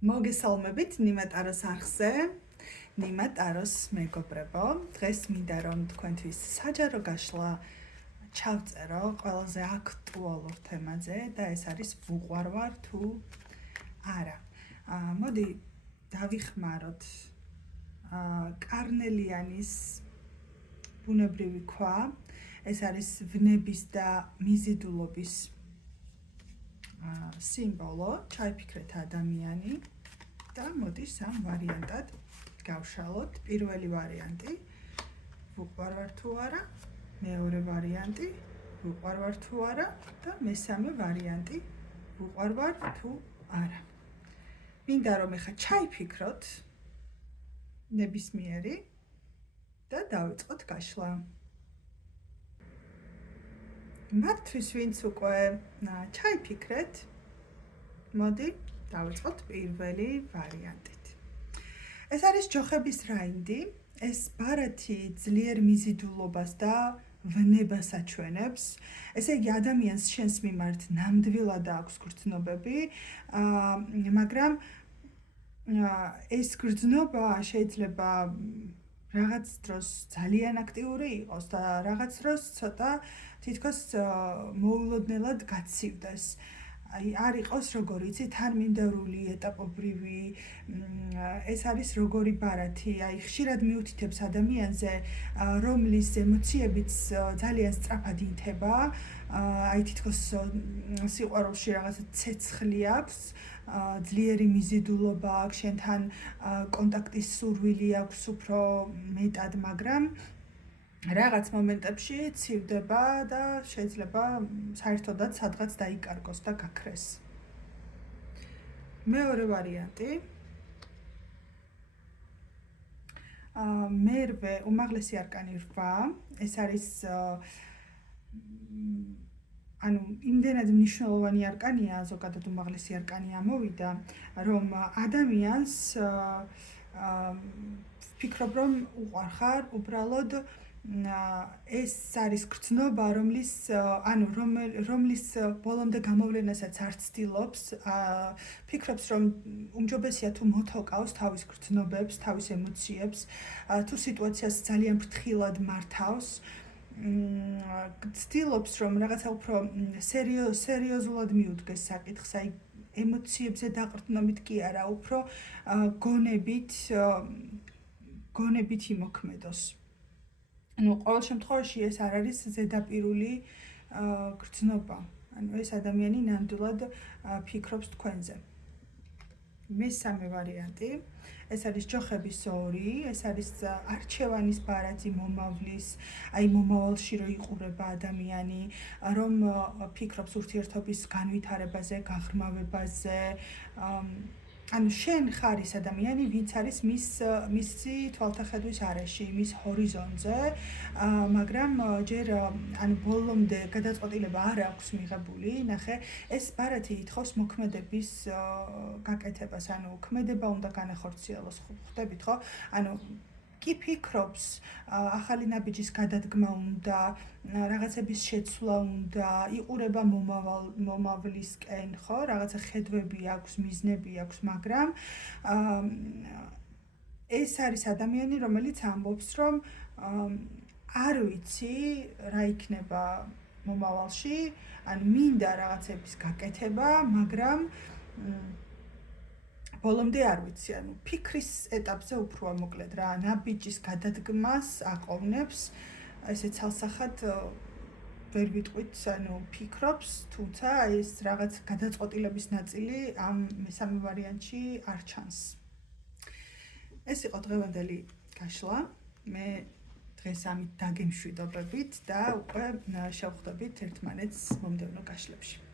მოგესალმებით ნიმატაროს არხზე, ნიმატაროს მეგობრებო. დღეს მინდა რომ თქვენთვის საჯარო გაშლა ჩავწერო ყველაზე აქტუალურ თემაზე და ეს არის ვუყვარვარ თუ არა. მოდი დავიხმაროთ კარნელიანის ბუნებრივი ქვა. ეს არის ვნების და მიზიდულობის სიმბოლო, ჩაიფიქრეთ ადამიანი და მოდის ამ ვარიანტად გავშალოთ. პირველი ვარიანტი ვუყვარვარ თუ არა, მეორე ვარიანტი ვუყვარვარ თუ არა და მესამე ვარიანტი ვუყვარვარ თუ არა. მინდა რომ ეხა ჩაიფიქროთ ნებისმიერი და დავიწყოთ გაშლა. მათთვის ვინც უკვე ჩაიფიქრეთ, მოდი დავიწყოთ პირველი ვარიანტით. ეს არის ჯოხების რაინდი, ეს ბარათი ძლიერ მიზიდულობას და ვნებას აჩვენებს. ესე იგი ადამიანს შენს მიმართ ნამდვილად აქვს გრძნობები, მაგრამ ეს გრძნობა შეიძლება რაღაც დროს ძალიან აქტიური იყოს და რაღაც დროს ცოტა თითქოს მოულოდნელად გაცივდეს. არ იყოს როგორ იცით, თანმიმდევრული, ეტაპობრივი, ეს არის როგორი ბარათი, ხშირად მიუთითებს ადამიანზე, რომლის ემოციებიც ძალიან სწრაფად ინთება, თითქოს სიყვარულში რაღაცა ცეცხლი აქვს, ძლიერი მიზიდულობა აქვს, შენთან კონტაქტის სურვილი აქვს უფრო მეტად, მაგრამ რაღაც მომენტებში ცივდება და შეიძლება საერთოდაც სადღაც დაიკარგოს და გაქრეს. მეორე ვარიანტი. მერვე უმაღლესი არკანი 8. ეს არის იმდენად მნიშვნელოვანი არკანია, ზოგადად უმაღლესი არკანი ამოვიდა, რომ ადამიანს ვფიქრობ, რომ უყვარხარ უბრალოდ ეს არის გრძნობა, რომლის ბოლომდე გამოვლენასაც არ ცდილობს, ფიქრობს, რომ უმჯობესია თუ მოთოკავს თავის გრძნობებს, თავის ემოციებს, თუ სიტუაციას ძალიან ფრთხილად მართავს, ცდილობს, რომ რაღაცა უფრო სერიოზულად მიუდგეს საკითხს, ემოციებზე დაყრდნობით კი არა, უფრო გონებით იმოქმედოს. ყოველ შემთხვევაში ეს არ არის ზედაპირული გრძნობა. ეს ადამიანი ნამდვილად ფიქრობს თქვენზე. მესამე ვარიანტი. ეს არის ჯოხების 2. ეს არის არჩევანის ბარათი მომავლის, მომავალში რო იყურება ადამიანი, რომ ფიქრობს ურთიერთობის განვითარებაზე, გაღრმავებაზე. შენ ხარ ის ადამიანი, ვინც არის მისი თვალთახედვის არეში, მის ჰორიზონტზე, მაგრამ ჯერ ბოლომდე გადაწყვეტილება არ აქვს მიღებული. ნახე, ეს ბარათი ითხოვს მოქმედების გაკეთებას, ქმედება უნდა განახორციელოს, ხვდებით ხო? კი ფიქრობს, ახალი ნაბიჯის გადადგმა უნდა, რაღაცების შეცვლა უნდა, იყურება მომავლისკენ, ხო? რაღაცა ხედვები აქვს, მიზნები აქვს, მაგრამ ეს არის ადამიანი, რომელიც ამბობს, რომ არ ვიცი რა იქნება მომავალში, მინდა რაღაცების გაკეთება, მაგრამ ბოლომდე არ ვიცი, ფიქრის ეტაპზე უფრო მოკლედ რა, ნაბიჯის გადადგმას აყოვნებს, ესე ცალსახად ვერ ვიტყვით, ფიქრობს, თუმცა ეს რაღაც გადაწყვეტილების ნაწილი ამ მესამე ვარიანტში არ ჩანს. ეს იყო დღევანდელი გაშლა. მე დღეს ამით დაგემშვიდობებით და უკვე შევხვდებით ერთმანეთს მომდევნო გაშლებში.